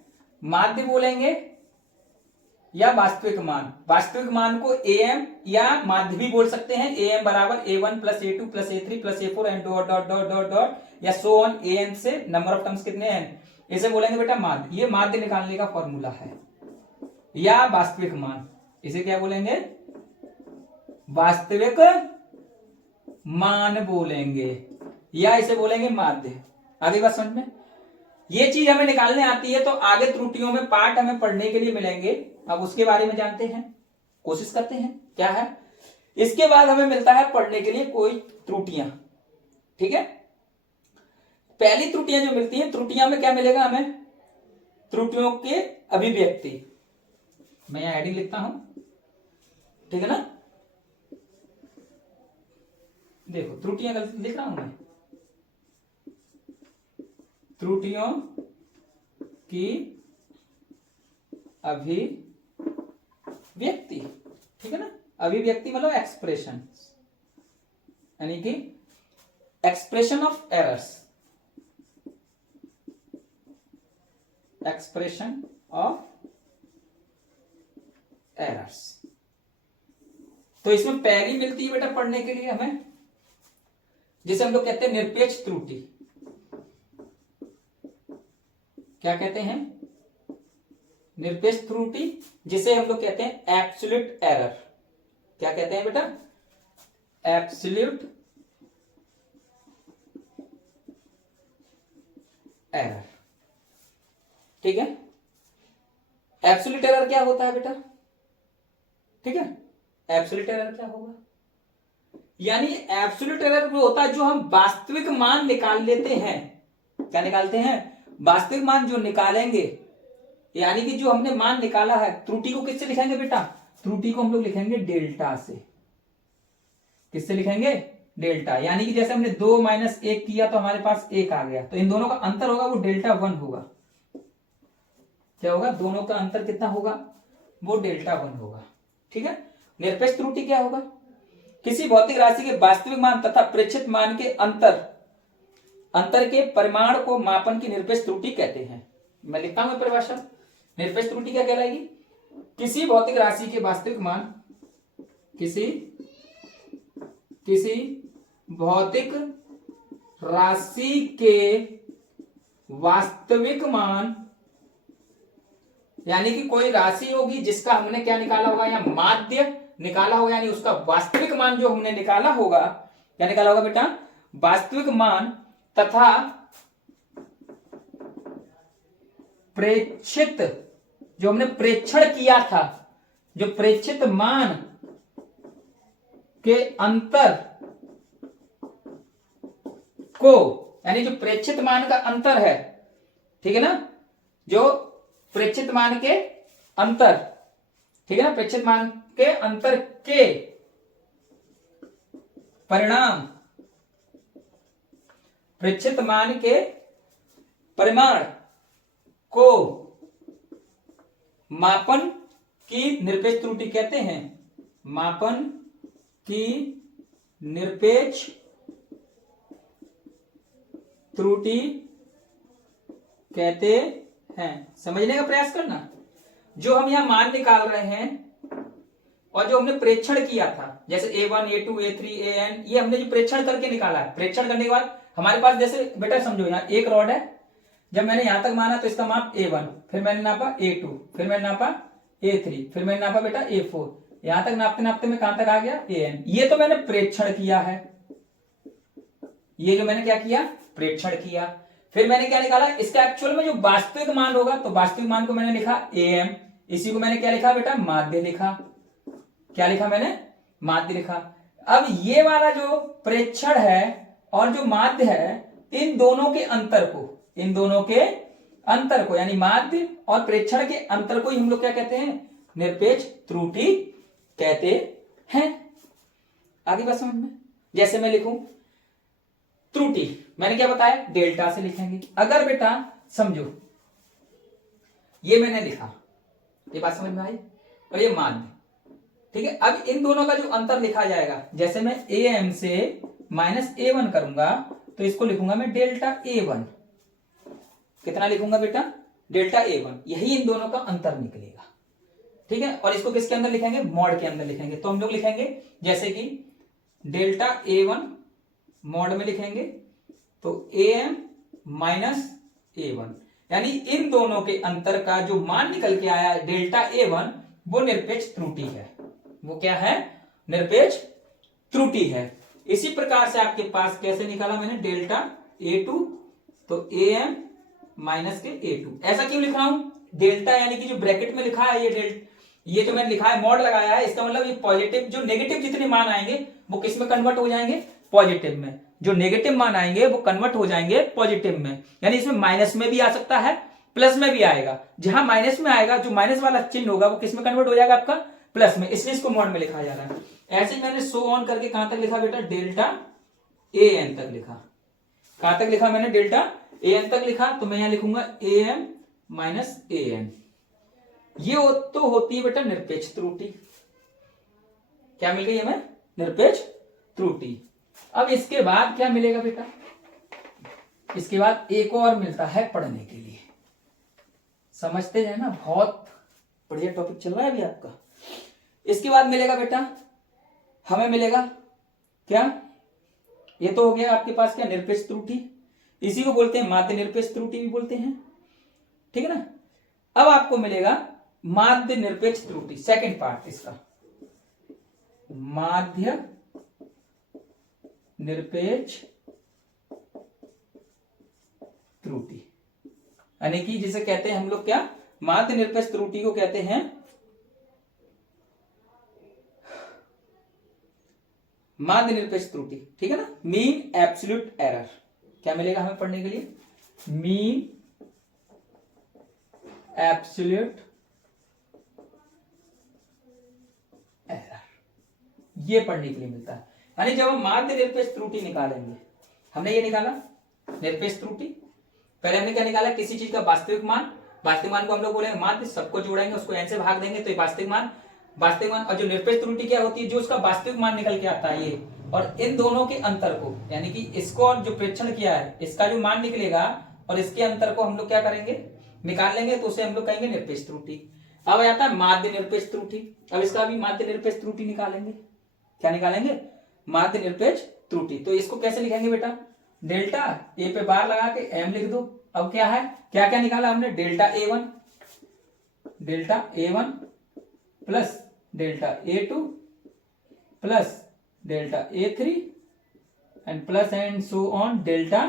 माध्य बोलेंगे या वास्तविक मान। वास्तविक मान को am या माध्य भी बोल सकते हैं। am बराबर a1 plus a2 plus a3 plus a4 and dot dot dot dot dot या सो ऑन an से नंबर ऑफ टर्म्स कितने हैं, इसे बोलेंगे बेटा माध्य। ये माध्य निकालने का फॉर्मूला है। या वास्तविक मान, इसे क्या बोलेंगे, वास्तविक मान बोलेंगे, या इसे बोलेंगे माध्य। आगे बात समझ में, ये चीज हमें निकालने आती है, तो आगे त्रुटियों में पार्ट हमें पढ़ने के लिए मिलेंगे। अब उसके बारे में जानते हैं, कोशिश करते हैं क्या है। इसके बाद हमें मिलता है पढ़ने के लिए कोई त्रुटियां। ठीक है, पहली त्रुटियां जो मिलती हैं, त्रुटियां में क्या मिलेगा हमें, त्रुटियों के अभिव्यक्ति। मैं यहां हेडिंग लिखता हूं, ठीक है ना। देखो त्रुटियां लिख रहा हूं मैं, त्रुटियों की अभिव्यक्ति। ठीक है ना, अभिव्यक्ति मतलब एक्सप्रेशन, यानी कि expression of errors, expression of errors. तो इसमें पहली मिलती है बेटा पढ़ने के लिए हमें, जिसे हम लोग कहते हैं निरपेक्ष त्रुटि। क्या कहते हैं, निरपेक्ष त्रुटि, जिसे हम लोग कहते हैं एब्सोल्यूट एरर। क्या कहते हैं बेटा, एब्सोल्यूट एरर। ठीक है, एब्सोल्यूट एरर क्या होता है बेटा, ठीक है, एब्सोल्यूट एरर क्या होगा, यानी एब्सोल्यूट एरर वो होता है जो हम वास्तविक मान निकाल लेते हैं। क्या निकालते हैं, वास्तविक मान जो निकालेंगे, यानी कि जो हमने मान निकाला है। त्रुटि को किससे लिखेंगे बेटा, त्रुटि को हम लोग लिखेंगे डेल्टा से। किससे लिखेंगे, डेल्टा। यानी कि जैसे हमने 2 - 1 किया तो हमारे पास 1 आ गया, तो इन दोनों का अंतर होगा वो डेल्टा 1 होगा। क्या होगा, दोनों का अंतर कितना होगा, वो डेल्टा 1 होगा। ठीक है, निरपेक्ष त्रुटि क्या होगा, किसी भौतिक राशि के वास्तविक मान तथा प्रेक्षित मान के अंतर के परिमाण को मापन की निरपेक्ष त्रुटि कहते हैं। मैं लिखता हूं परिभाषा, निरपेक्ष त्रुटि क्या कहलाएगी, किसी भौतिक राशि के वास्तविक मान, किसी भौतिक राशि के वास्तविक मान, यानी कि कोई राशि होगी जिसका हमने क्या निकाला होगा, या माध्य निकाला होगा, यानी उसका वास्तविक मान जो हमने निकाला होगा। क्या निकाला होगा बेटा, वास्तविक मान तथा प्रेक्षित, जो हमने प्रेक्षण किया था, जो प्रेक्षित मान के अंतर को, यानी जो प्रेक्षित मान का अंतर है, ठीक है ना, जो प्रेक्षित मान के अंतर, ठीक है ना, प्रेक्षित मान के अंतर के परिणाम, प्रेक्षित मान के परिमाण को मापन की निरपेक्ष त्रुटि कहते हैं। मापन की निरपेक्ष त्रुटि कहते हैं। समझने का प्रयास करना, जो हम यहां मान निकाल रहे हैं और जो हमने प्रेक्षण किया था, जैसे A1 A2 A3 AN, ये हमने जो प्रेक्षण करके निकाला है। प्रेक्षण करने के बाद हमारे पास, जैसे बेटा समझो यहाँ एक रॉड है, जब मैंने यहां तक माना तो इसका माप A1, फिर मैंने नापा A2, फिर मैंने नापा A3, फिर मैंने नापा बेटा A4, यहां तक नापते नापते मैं कहां तक आ गया, AN। ये तो मैंने प्रेक्षण किया है, ये जो मैंने क्या किया, प्रेक्षण किया। फिर मैंने क्या निकाला, इसका एक्चुअल में जो वास्तविक मान होगा, तो वास्तविक मान को मैंने लिखा AM, इसी को मैंने क्या लिखा बेटा, माध्य लिखा। क्या लिखा मैंने, माध्य लिखा। अब ये वाला जो प्रेक्षण है और जो माध्य है, इन दोनों के अंतर को, इन दोनों के अंतर को, यानी माध्य और प्रेक्षण के अंतर को ही हम लोग क्या कहते हैं, निरपेक्ष त्रुटि कहते हैं। आगे बात समझ में। जैसे मैं लिखूं त्रुटि, मैंने क्या बताया, डेल्टा से लिखेंगे। अगर बेटा समझो ये मैंने लिखा, ये बात समझ में आई, और ये माध्य, ठीक है। अब इन दोनों का जो अंतर लिखा जाएगा, जैसे मैं AM से -A1 करूंगा तो इसको लिखूंगा मैं डेल्टा A1। कितना लिखूंगा बेटा, डेल्टा A1, यही इन दोनों का अंतर निकलेगा, ठीक है। और इसको किसके अंदर लिखेंगे, मॉड के अंदर लिखेंगे। तो हम लोग लिखेंगे जैसे कि डेल्टा A1 मॉड में लिखेंगे तो AM -A1, यानी इन दोनों के अंतर का जो मान निकल के आया डेल्टा A1 वो निरपेक्ष त्रुटि है। वो क्या है, निरपेक्ष त्रुटि है। इसी प्रकार से आपके पास कैसे निकाला मैंने, डेल्टा A2 तो AM माइनस के A2। ऐसा क्यों लिख रहा हूं, डेल्टा यानी कि जो ब्रैकेट में लिखा है ये जो मैंने लिखा है मॉड लगाया है, इसका मतलब ये पॉजिटिव, जो नेगेटिव जितने मान आएंगे वो किस में कन्वर्ट हो जाएंगे, पॉजिटिव में। जो नेगेटिव मान आएंगे वो कन्वर्ट हो जाएंगे पॉजिटिव में, यानी इसमें माइनस में भी आ सकता है, प्लस में भी आएगा। जहां माइनस में आएगा, जो माइनस वाला चिन्ह होगा वो किस में कन्वर्ट हो जाएगा, आपका प्लस में, इसलिए इसको मॉड में लिखा जा रहा है। ऐसे ही मैंने सो ऑन करके कहां तक लिखा बेटा, डेल्टा AN तक लिखा। कहां तक लिखा मैंने, डेल्टा AN तक लिखा, तो मैं यहां लिखूंगा AM -AN। ये तो होती है बेटा निरपेक्ष त्रुटि। क्या मिल गई हमें, निरपेक्ष त्रुटि। अब इसके बाद क्या मिलेगा बेटा, इसके बाद एक और मिलता है पढ़ने के लिए। समझते हैं ना, बहुत बढ़िया टॉपिक चल रहा है अभी आपका। इसके बाद मिलेगा बेटा, हमें मिलेगा क्या, ये तो हो गया आपके पास क्या, निरपेक्ष त्रुटि। इसी को बोलते हैं माध्य निरपेक्ष त्रुटि भी बोलते हैं, ठीक है ना। अब आपको मिलेगा माध्य निरपेक्ष त्रुटि, सेकंड पार्ट इसका, माध्य निरपेक्ष त्रुटि, यानी कि जिसे कहते हैं हम लोग क्या, माध्य निरपेक्ष त्रुटि को कहते हैं माध्य निरपेक्ष त्रुटि, ठीक है ना। मीन एब्सोल्यूट एरर, क्या मिलेगा हमें पढ़ने के लिए, मीन एब्सोल्यूट एरर, ये पढ़ने के लिए मिलता है। यानी जब हम माध्य निरपेक्ष त्रुटि निकालेंगे, हमने ये निकाला निरपेक्ष त्रुटि, पहले हमने क्या निकाला, किसी चीज का वास्तविक मान, वास्तविक मान को हम लोग बोलेंगे माध्य, सबको जोड़ेंगे, उसको n से भाग देंगे तो ये वास्तविक मान, और जो निरपेक्ष त्रुटि क्या होती है, जो उसका वास्तविक मान निकल के आता है ये, और इन दोनों के अंतर को, यानी कि इसको और जो प्रेक्षण किया है इसका जो मान निकलेगा और इसके अंतर को हम लोग क्या करेंगे, निकाल लेंगे, तो उसे हम लोग कहेंगे निरपेक्ष त्रुटि। अब आता है माध्य निरपेक्ष त्रुटि। अब इसका भी माध्य निरपेक्ष त्रुटि निकालेंगे, क्या निकालेंगे, माध्य निरपेक्ष त्रुटि। तो इसको कैसे लिखेंगे बेटा, डेल्टा A पे बार लगा के M लिख दो। अब क्या है, क्या क्या निकाला हमने, delta A1 plus delta A2 plus delta A3 and plus and so on delta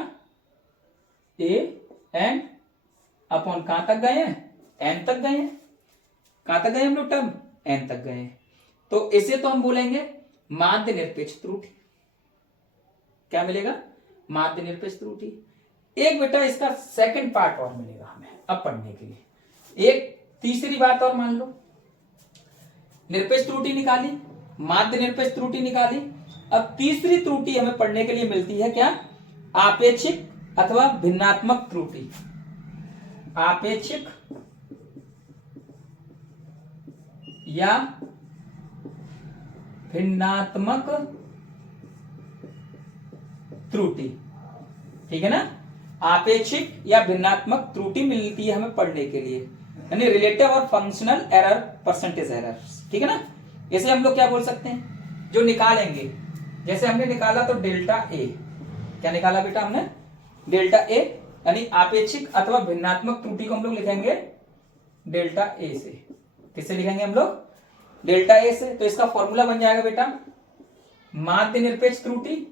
AN upon कहां तक गए हैं, N तक गए हैं। कहां तक गए हम लोग, टर्म N तक गए हैं। तो इसे तो हम बोलेंगे माध्य निरपेक्ष त्रुटि। क्या मिलेगा, माध्य निरपेक्ष त्रुटि। एक बेटा इसका सेकंड पार्ट और मिलेगा हमें अब पढ़ने के लिए। एक तीसरी बात और मान लो, निरपेक्ष त्रुटि निकाली, माध्य निरपेक्ष त्रुटि निकाली। अब तीसरी त्रुटि हमें पढ़ने के लिए मिलती है क्या, आपेक्षिक अथवा भिन्नात्मक त्रुटि। आपेक्षिक या भिन्नात्मक त्रुटि, ठीक है ना। आपेक्षिक या भिन्नात्मक त्रुटि मिलती है हमें पढ़ने के लिए, यानी रिलेटिव और फंक्शनल एरर, परसेंटेज एरर, ठीक है ना। इसे हम लोग क्या बोल सकते हैं, जो निकालेंगे, जैसे हमने निकाला तो डेल्टा A, क्या निकाला बेटा हमने, डेल्टा A, यानी आपेक्षिक अथवा भिन्नात्मक त्रुटि को हम लोग लिखेंगे डेल्टा A से। किससे लिखेंगे हम लोग, डेल्टा A से। तो इसका फॉर्मूला बन जाएगा बेटा, माध्य निरपेक्ष त्रुटि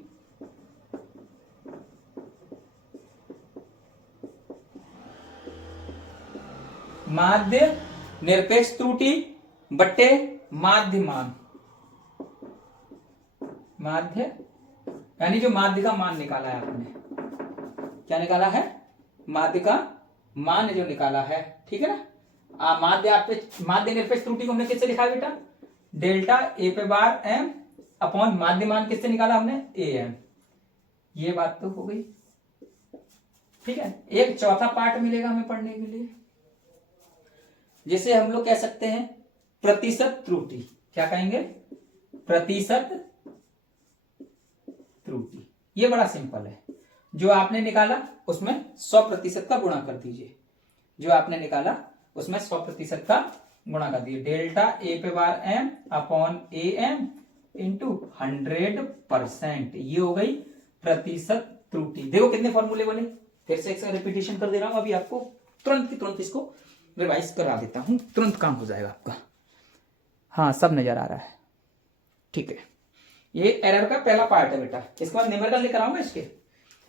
माध्य निरपेक्ष त्रुटि बट्टे माध्य मान, माध्य यानी जो माध्य का मान निकाला है आपने, क्या निकाला है, माध्य का मान जो निकाला है, ठीक है ना, माध्य निरपेक्ष त्रुटि को हमने किससे लिखा है बेटा, डेल्टा ए पे बार एम अपॉन माध्य मान किससे निकाला हमने, ए एम। ये बात तो हो गई, ठीक है। एक चौथा पार्ट मिलेगा हमें पढ़ने के लिए, जिसे हम लोग कह सकते हैं प्रतिशत त्रुटि। क्या कहेंगे, प्रतिशत त्रुटि। ये बड़ा सिंपल है, जो आपने निकाला उसमें 100% का गुणा कर दीजिए, जो आपने निकाला उसमें 100% का गुणा कर दीजिए, डेल्टा ए पे bar M upon A M into 100%। ये हो गई प्रतिशत त्रुटि। देखो कितने फॉर्मूले बने, फिर से एक रिपीटेशन कर दे रहा हूं, अभी आपको तुरंत की तुरंत इसको रिवाइज करा देता हूं, तुरंत काम हो जाएगा आपका। हाँ, सब नजर आ रहा है, ठीक है। ये एरर का पहला पार्ट है बेटा, इसके बाद न्यूमेरिकल लेकर आऊंगा इसके,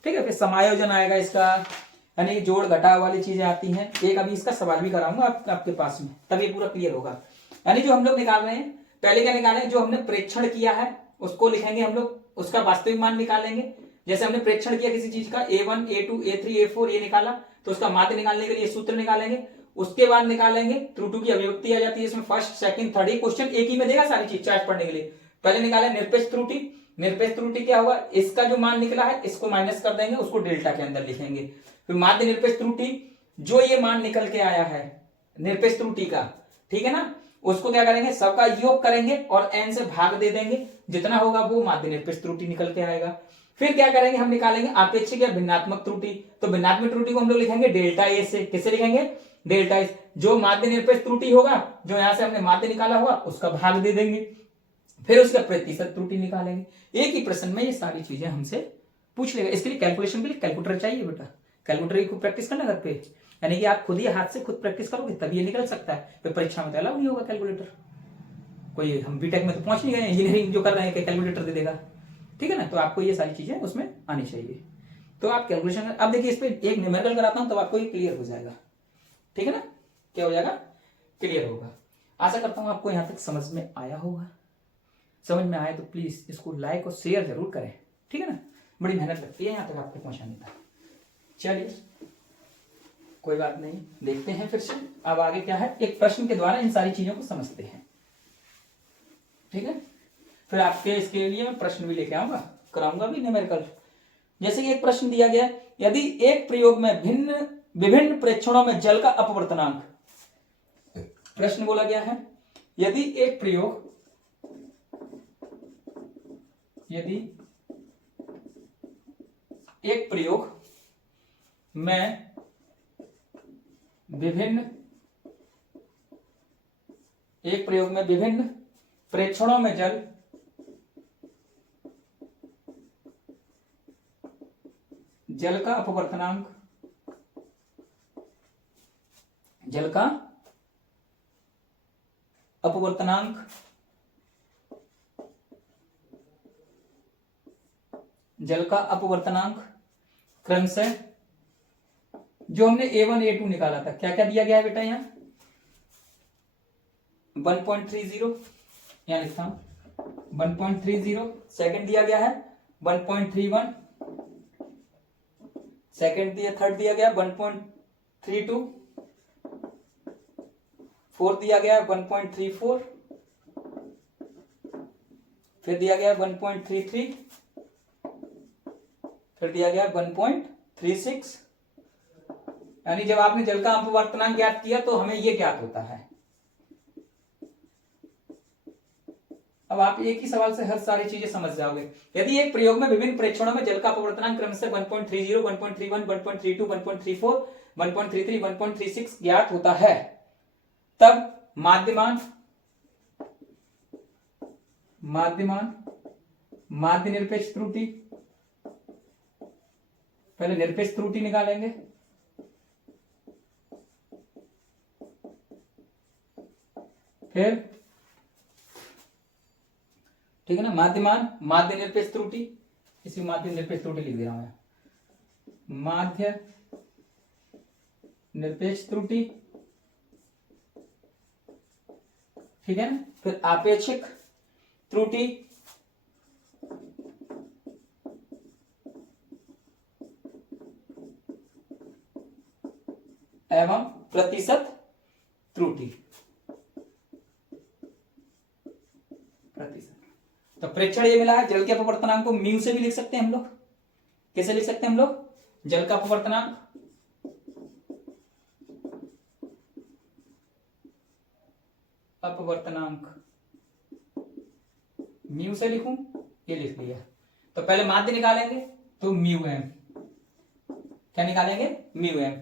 ठीक है। फिर समायोजन आएगा इसका, यानी जोड़ घटाव वाली चीजें आती हैं। एक अभी इसका सवाल भी कराऊंगा आपके पास में, तब ये पूरा क्लियर होगा। यानी जो हम लोग निकाल रहे हैं, पहले क्या निकालें, जो हमने प्रेक्षण किया है उसको लिखेंगे हम लोग, उसका वास्तविक मान निकालेंगे। जैसे हमने प्रेक्षण किया किसी चीज का, A1 A2 A3 A4 ये निकाला, तो उसका माध्य निकालने के लिए सूत्र निकालेंगे। उसके बाद निकालेंगे त्रुटि की अभिव्यक्ति आ जाती है इसमें, फर्स्ट सेकंड थर्ड, क्वेश्चन एक ही में देगा सारी चीज चार्ट पढ़ने के लिए। पहले निकाले निरपेक्ष त्रुटि। निरपेक्ष त्रुटि क्या होगा, इसका जो मान निकला है इसको माइनस कर देंगे, उसको डेल्टा के अंदर लिखेंगे। फिर माध्य निरपेक्ष त्रुटि, जो ये मान निकल के आया है निरपेक्ष त्रुटि का, ठीक है ना, उसको क्या करेंगे, सबका योग करेंगे और n से भाग दे देंगे, जितना होगा वो माध्य निरपेक्ष त्रुटि निकल के आएगा। फिर क्या करेंगे, हम निकालेंगे आपेक्षिक या भिन्नात्मक त्रुटि। तो भिन्नात्मक त्रुटि को हम लोग लिखेंगे डेल्टा ए से। किससे लिखेंगे, डेल्टा ए। जो माध्य निरपेक्ष त्रुटि होगा, जो यहां से हमने माध्य निकाला होगा, उसका भाग दे देंगे। फिर उसका प्रतिशत त्रुटि निकालेंगे। एक ही प्रश्न में ये सारी चीजें हमसे पूछ लेगा। इसके लिए कैलकुलेशन के लिए कैलकुलेटर चाहिए बेटा, कैलकुलेटर की खूब प्रैक्टिस करना घर पे, यानी कि आप खुद ही हाथ से खुद प्रैक्टिस करोगे तब ये निकल सकता है। फिर परीक्षा में तो अलाउ नहीं होगा कैलकुलेटर। कोई हम बीटेक में तो पहुंच नहीं गए, इंजीनियरिंग जो कर रहे हैं कि कैलकुलेटर दे देगा, ठीक है ना। तो आपको ये सारी चीजें उसमें आनी चाहिए। तो आप कैलकुलेशन, अब देखिए इस पे एक न्यूमेरिकल कराता हूं तब आपको ये क्लियर हो जाएगा, ठीक है ना। क्या हो जाएगा, क्लियर होगा। आशा करता हूं आपको यहां तक समझ में आया होगा। समझ में आए तो प्लीज इसको लाइक और शेयर जरूर करें, ठीक है ना। बड़ी मेहनत लगती है यहां तक आपको पहुंचाने का। चलिए कोई बात नहीं, देखते हैं फिर से अब आगे क्या है। एक प्रश्न के द्वारा इन सारी चीजों को समझते हैं, ठीक है। फिर आपके इसके लिए मैं प्रश्न भी लेके आऊंगा, कराऊंगा भी न्यूमेरिकल। जैसे कि एक प्रश्न दिया गया, यदि एक प्रयोग में विभिन्न प्रेक्षणों में जल का अपवर्तनांक, प्रश्न बोला गया है, यदि एक प्रयोग में विभिन्न प्रेक्षणों में जल का अपवर्तनांक क्रमशः, जो हमने A1 A2 निकाला था, क्या क्या दिया गया है बेटा, यहां 1.30, यहां लिखता हूं 1.30, सेकंड दिया गया है 1.31, थर्ड दिया गया 1.32, फोर्थ दिया गया 1.34, फिर दिया गया 1.33, फिर दिया गया 1.36। यानी जब आपने जल का अपवर्तनांक ज्ञात किया तो हमें यह ज्ञात होता है। अब आप एक ही सवाल से हर सारी चीजें समझ जाओगे। यदि एक प्रयोग में विभिन्न प्रेक्षणों में जल का अपवर्तनांक क्रमशः 1.30, 1.31, 1.32, 1.34, 1.33, 1.36 ज्ञात होता है, तब माध्य निरपेक्ष त्रुटि, पहले निरपेक्ष त्रुटि निकालेंगे, फिर ठीक है ना, माध्य निरपेक्ष त्रुटि, इसी माध्य निरपेक्ष त्रुटि लिख दे रहा हूं मैं, माध्य निरपेक्ष त्रुटि, ठीक है ना। फिर आपेक्षिक त्रुटि, एवं प्रतिशत त्रुटि। प्रतिशत। तो प्रेक्षण ये मिला है। जल के अपवर्तनांक को म्यू से भी लिख सकते हैं हम लोग। कैसे लिख सकते हैं हम लोग? जल का अपवर्तनांक म्यू से लिखूं, ये लिख लिया। तो पहले माध्य निकालेंगे तो म्यू एम। क्या निकालेंगे? Mu M.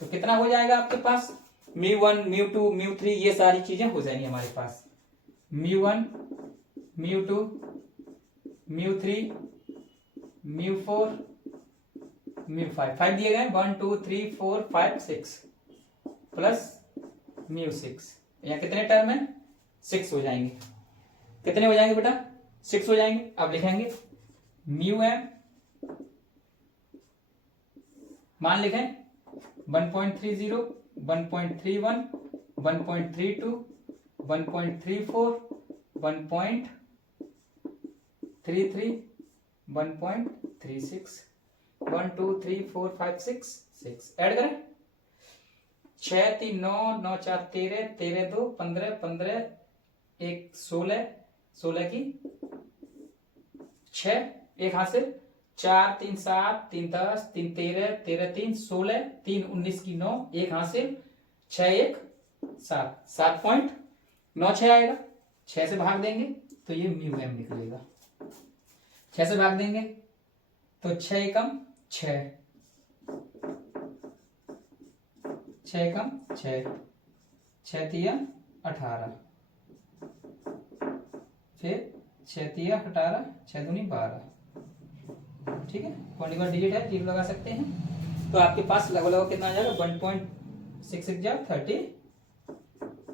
तो कितना हो जाएगा आपके पास? Mu one, mu two, mu three, ये सारी चीजें हो जाएंगी हमारे पास। Mu one, mu two, mu three, mu four, mu five. 5 दिए गए, 1 2 3 4 5 6 प्लस म्यू 6। यहाँ कितने टर्म है? 6 हो जाएंगे। कितने हो जाएंगे बेटा? 6 हो जाएंगे। अब लिखेंगे म्यू एम, मान लिखें 1.30, 1.31, 1.32, 1.34, 1.33, 1.36, 1 2 3 4 5 6 6। ऐड करें 6 3 9 9 4 13 13 2 15 15 1 16 16 की 6 एक हासिल 4 3 7 3 10 3 13 13 3 16 3 19 की 9 एक हासिल 6 1 7 7.96 आएगा। 6 से भाग देंगे तो ये म्यू एम निकलेगा। 6 से भाग देंगे तो 6 एकम 6, 6 एकम 6, 6 तिया 18, फिर 6 तिया 18, 6 दूनी 12। ठीक है, कौन डिजिट है, जीरो लगा सकते हैं। तो आपके पास लगभग कितना आ जाएगा? 1.66 जा 30।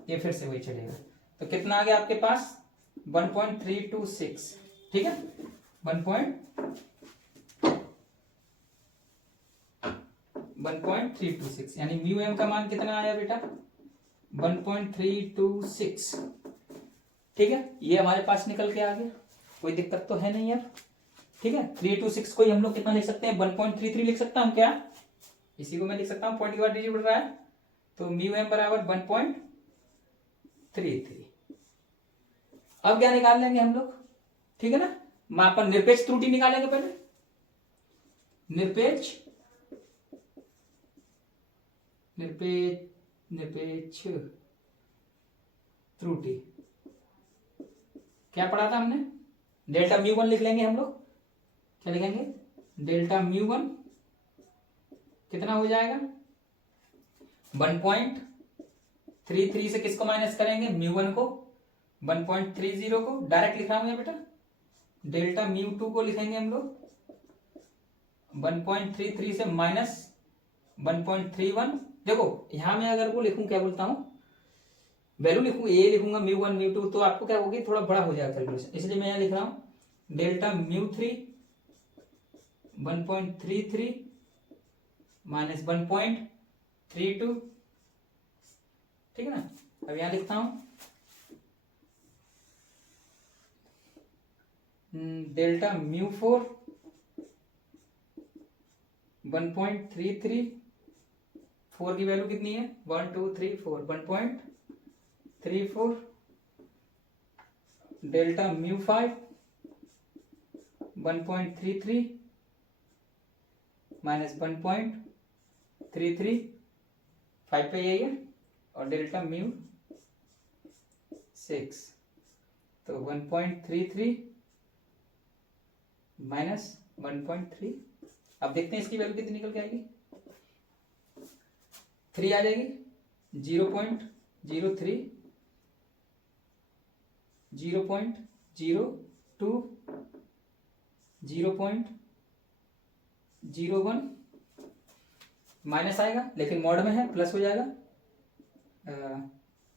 ये फिर से वही चलेगा। तो कितना आ गया आपके पास? 1.326। ठीक है, 1.326 यानी म्यू एम का मान कितना आया बेटा? 1.326। ठीक है, ये हमारे पास निकल के आ गया। कोई दिक्कत तो है नहीं यार। ठीक है, 326 को हम लोग कितना लिख सकते हैं? 1.33 लिख सकता हूं क्या? इसी को मैं लिख सकता हूं, पॉइंट के बाद डिजिट बढ़ रहा है तो म्यू एम बराबर 1.33। अब क्या निकाल लेंगे हम लोग? ठीक है ना, मापन निरपेक्ष त्रुटि निकालेंगे पहले। निरपेक्ष त्रुटि क्या पढ़ा था हमने? डेल्टा म्यू वन लिख लेंगे हम लोग। क्या लिखेंगे? डेल्टा म्यू वन कितना हो जाएगा? 1.33 से किसको माइनस करेंगे? म्यू वन को। 1.30 को डायरेक्ट लिख रहा हूं बेटा। डेल्टा म्यू टू को लिखेंगे हम लोग 1.33 से माइनस 1.31। देखो यहां मैं अगर वो लिखूं, क्या बोलता हूं, वैल्यू लिखूं, ए लिखूंगा म्यू वन म्यू टू, तो आपको क्या होगी? थोड़ा बड़ा हो जाएगा कैलकुलेशन। इसलिए मैं यहां लिख रहा हूं डेल्टा म्यू थ्री 1.33 माइनस 1.32। ठीक है ना। अब यहां लिखता हूं डेल्टा म्यू फोर 1.33। 4 की वैल्यू कितनी है? 1 2 3 4, 1.34। डेल्टा म्यू फाइव 1.33 माइनस 1.33, 5 पे यही है। और डेल्टा म्यू 6 तो 1.33 माइनस 1.3। अब देखते हैं इसकी वैल्यू कितनी निकल के आएगी। 3 आ जाएगी। 0.03, 0.02, 0.01 माइनस आएगा, लेकिन मॉड में है, प्लस हो जाएगा।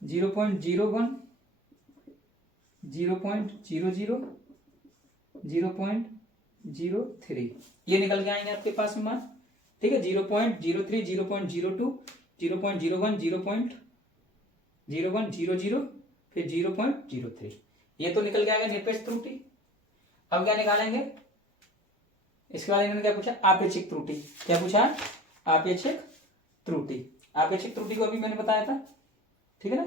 0.01, 0.00, 0.03 ये निकल के आएंगे आपके पास में मान। ठीक है, 0.03, 0.02, 0.01, 0.0100, फिर 0.03 ये तो निकल के आएगा निरपेक्ष त्रुटि। अब क्या निकालेंगे? इसके बाद इन्होंने क्या पूछा? आपेक्षिक त्रुटि। क्या पूछा? आपेक्षिक त्रुटि। आपेक्षिक त्रुटि को अभी मैंने बताया था, ठीक है ना।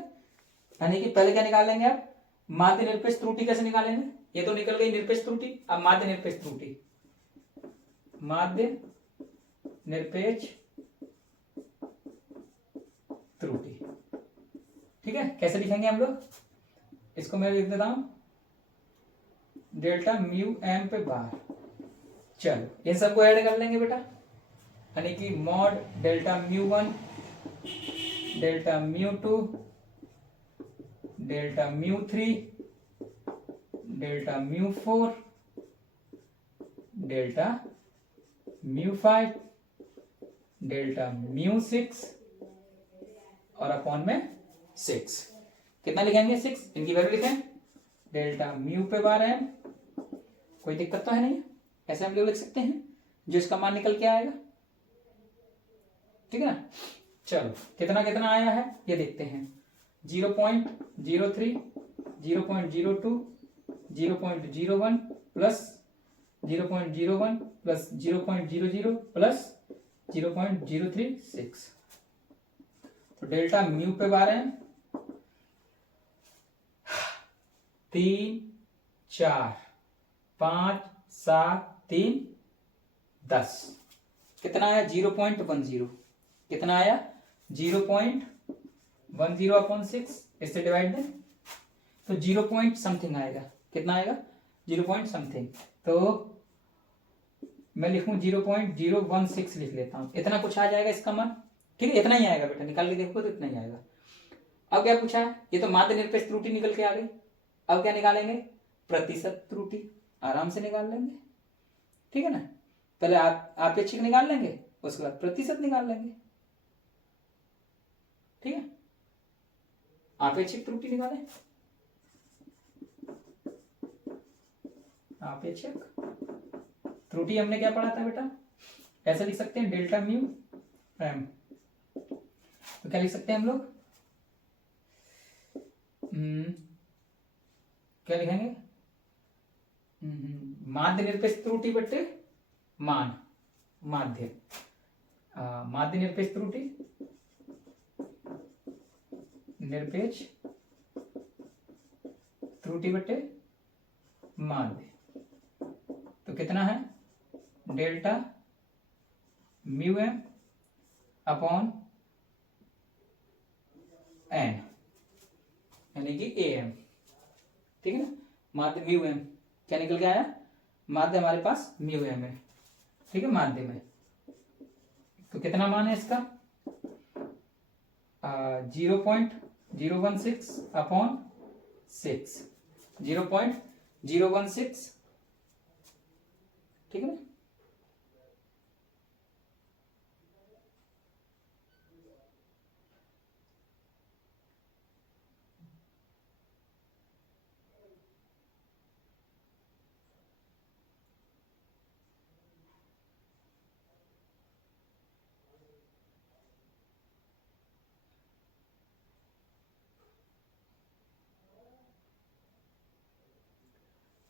यानी कि पहले क्या निकाल लेंगे आप, माध्य निरपेक्ष त्रुटि कैसे निकालेंगे, ये तो निकल गई निरपेक्ष त्रुटि। अब माध्य निरपेक्ष त्रुटि, माध्य निरपेक्ष त्रुटि, ठीक है। कैसे लिखेंगे हम लोग, इसको मैं लिख देता हूं डेल्टा म्यू एम पे बार। चलो इन सबको ऐड कर लेंगे बेटा, यानी कि mod delta mu one, delta mu two, delta mu three, delta mu four, delta mu five, delta mu six और अपॉन में 6। कितना लिखेंगे 6, इनकी वैल्यू लिखें डेल्टा म्यू पे बार एम। कोई दिक्कत तो है नहीं, ऐसे हम लोग लिख सकते हैं जो इसका मान निकल के आएगा, ठीक है ना। चलो कितना कितना आया है ये देखते हैं, 0.03, 0.02, 0.01 प्लस 0.01 प्लस 0.00 प्लस 0.036। तो डेल्टा म्यू पे बार है 3, 4, 5, 7, 3, 10। कितना आया 0.10, कितना आया 0.10 अपॉन 6, इससे डिवाइड दें तो 0 पॉइंट समथिंग आएगा। कितना आएगा 0 पॉइंट समथिंग, तो मैं लिखूं 0.016 लिख लेता हूं, इतना कुछ आ जाएगा इसका मान, ठीक है। इतना ही आएगा बेटा, निकाल के देखो तो इतना ही आएगा। अब क्या पूछा है, ये तो माध्य निरपेक्ष त्रुटि निकल के आ गई। अब क्या निकालेंगे, प्रतिशत त्रुटि, आराम से निकाल लेंगे, ठीक है ना। पहले आप आपेक्षिक निकाल लेंगे, उसके बाद प्रतिशत निकाल लेंगे, ठीक है। आपेक्षिक त्रुटि निकालें, आपेक्षिक त्रुटि हमने क्या पढ़ा था बेटा, ऐसे लिख सकते हैं डेल्टा म्यू एम। तो क्या लिख सकते हैं हम लोग, क्या लिखेंगे, माध्य निरपेक्ष त्रुटि बटे मान, माध्य माध्य निरपेक्ष त्रुटि, निरपेक्ष त्रुटि बटे माध्य। तो कितना है delta mu M upon N, यानी कि ए एम, ठीक है ना। माध्य म्यू एम क्या निकल के आया, माध्य हमारे पास म्यू एम है, ठीक है, माध्य में। तो कितना मान है इसका 0.016 अपॉन 6, 0.016, ठीक है ना।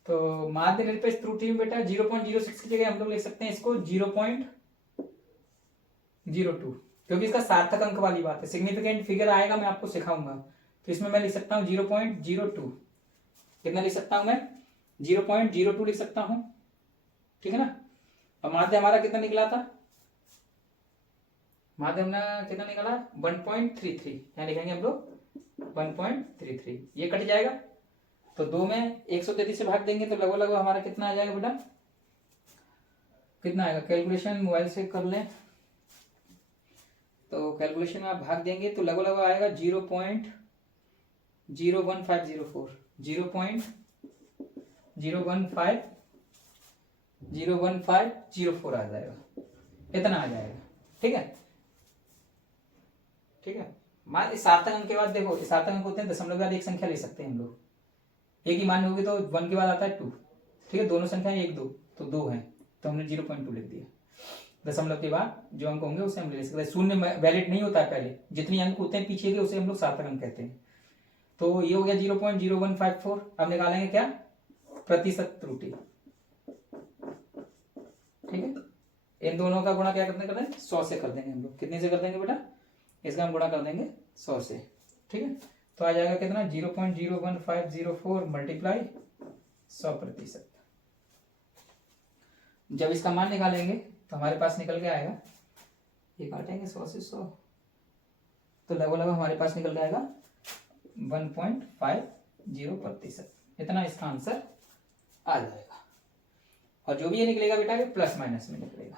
तो माध्य निरपेक्ष त्रुटि में बेटा 0.06 की जगह हम लोग लिख सकते हैं इसको 0.02, क्योंकि इसका सार्थक अंक वाली बात है, सिग्निफिकेंट फिगर आएगा मैं आपको सिखाऊंगा। तो इसमें मैं लिख सकता हूं 0.02, कितना लिख सकता हूं मैं 0.02 लिख सकता हूं, ठीक है ना। और माध्य हमारा कितना निकला था, माध्य हमने कितना निकाला 1.33, यहाँ लिखेंगे हम लोग 1.33, ये कट जाएगा तो 2 में 133 से भाग देंगे तो लगभग लगभग हमारा कितना आ जाएगा बेटा, कितना आएगा, कैलकुलेशन मोबाइल से कर लें तो कैलकुलेशन में आप भाग देंगे तो लगभग लगभग आएगा 0.01504, 0.01504 आ जाएगा, इतना आ जाएगा, ठीक है, ठीक है। मान इस सार्थक अंक के बाद देखो, इस सार्थक अंक होते हैं दशमलव के बाद एक संख्या ले सकते हैं हम लोग, एक ही मान होगी तो 1 के बाद आता है 2, ठीक है, दोनों संख्याएं 1 2 तो 2 है तो हमने 0.2 लिख दिया। दशमलव के बाद जो अंक होंगे उसे हम ले सकते हैं, शून्य वैलिड नहीं होता है पहले, जितनी अंक होते हैं पीछे के उसे हम लोग सार्थक अंक कहते हैं। तो ये हो गया 0.0154। अब निकालेंगे क्या, प्रतिशत त्रुटि, ठीक है। इन दोनों का गुणा क्या करते हैं 100 से कर देंगे हम लोग, कितने से कर देंगे बेटा इसका हम गुणा कर देंगे 100 से, ठीक है। तो आ जाएगा कितना 0.01504 मल्टीप्लाई 100%। जब इसका मान निकालेंगे तो हमारे पास निकल के आएगा, ये काटेंगे 100 से 100 तो लगभग हमारे पास निकल जाएगा 1.50%। इतना इसका आंसर आ जाएगा। और जो भी ये निकलेगा बेटा ये प्लस माइनस में निकलेगा।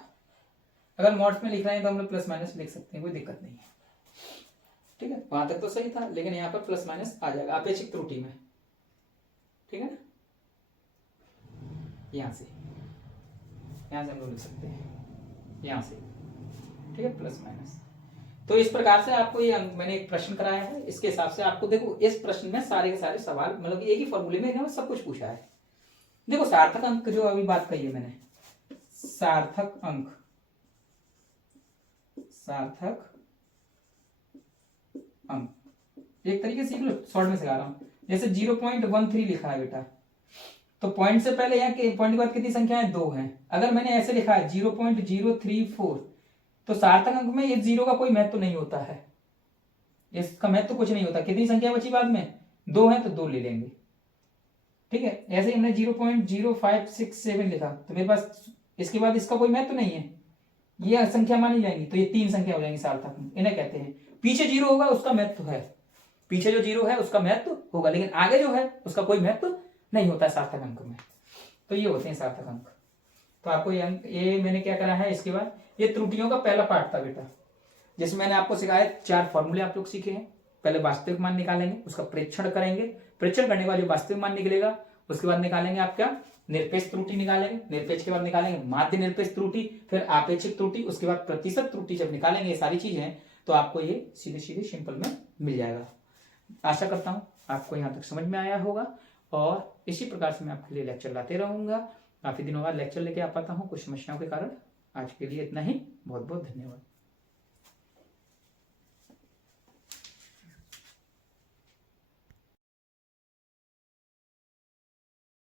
अगर मॉड्स में लिख रहे हैं तो हम लोग प्लस माइनस लिख सकते हैं, कोई दिक्कत नहीं है, ठीक है। वहां तक तो सही था, लेकिन यहाँ पर प्लस माइनस आ जाएगा आपेक्षिक त्रुटि में, ठीक है ना। यहाँ से हम लोग लिख सकते हैं यहाँ से, ठीक है, प्लस माइनस। तो इस प्रकार से आपको ये मैंने एक प्रश्न कराया है, इसके हिसाब से आपको देखो इस प्रश्न में सारे के सारे सवाल मतलब एक ही फॉर्मूले में इन्होंने सब कुछ पूछा है। देखो सार्थक अंक जो अभी बात कही है मैंने, सार्थक अंक एक तरीके से शॉर्ट में सिखा रहा हूं। जैसे 0.13 लिखा है बेटा, तो पॉइंट से पहले यहाँ के पॉइंट के बाद कितनी संख्याएं 2 हैं। अगर मैंने ऐसे लिखा है 0.034 तो सार्थक अंक में ये 0 का कोई महत्व नहीं होता है, इसका महत्व कुछ नहीं होता। कितनी संख्या बची बाद में 2 है तो 2 ले लेंगे, ठीक है। ऐसे ही हमने 0.0567 लिखा तो मेरे पास इसके बाद इसका कोई महत्व नहीं है, ये संख्या मानी जाएंगी तो ये 3 संख्या हो जाएंगी सार्थक अंक, इन्हें कहते हैं। पीछे 0 होगा उसका महत्व है, पीछे जो 0 है उसका महत्व होगा, लेकिन आगे जो है उसका कोई महत्व नहीं होता है सार्थक अंक में। तो ये होते हैं सार्थक अंक। तो आपको ये मैंने क्या करा है, इसके बाद ये त्रुटियों का पहला पार्ट था बेटा, जिसमें मैंने आपको सिखाया 4 फॉर्मूले आप लोग सीखे हैं। पहले वास्तविक मान निकालेंगे, उसका परीक्षण करेंगे, परीक्षण करने के बाद जो वास्तविक मान निकलेगा उसके बाद निकालेंगे आप क्या, निरपेक्ष त्रुटि निकालेंगे, निरपेक्ष के बाद निकालेंगे माध्य निरपेक्ष त्रुटि, फिर आपेक्षिक त्रुटि, उसके बाद प्रतिशत त्रुटि। जब निकालेंगे ये सारी चीजें तो आपको ये सीधे सीधे सिंपल में मिल जाएगा। आशा करता हूं आपको यहाँ तक समझ में आया होगा, और इसी प्रकार से मैं आपके लिए लेक्चर लाते रहूंगा। काफी दिनों बाद लेक्चर लेके आ पाता हूँ कुछ समस्याओं के कारण। आज के लिए इतना ही, बहुत बहुत धन्यवाद।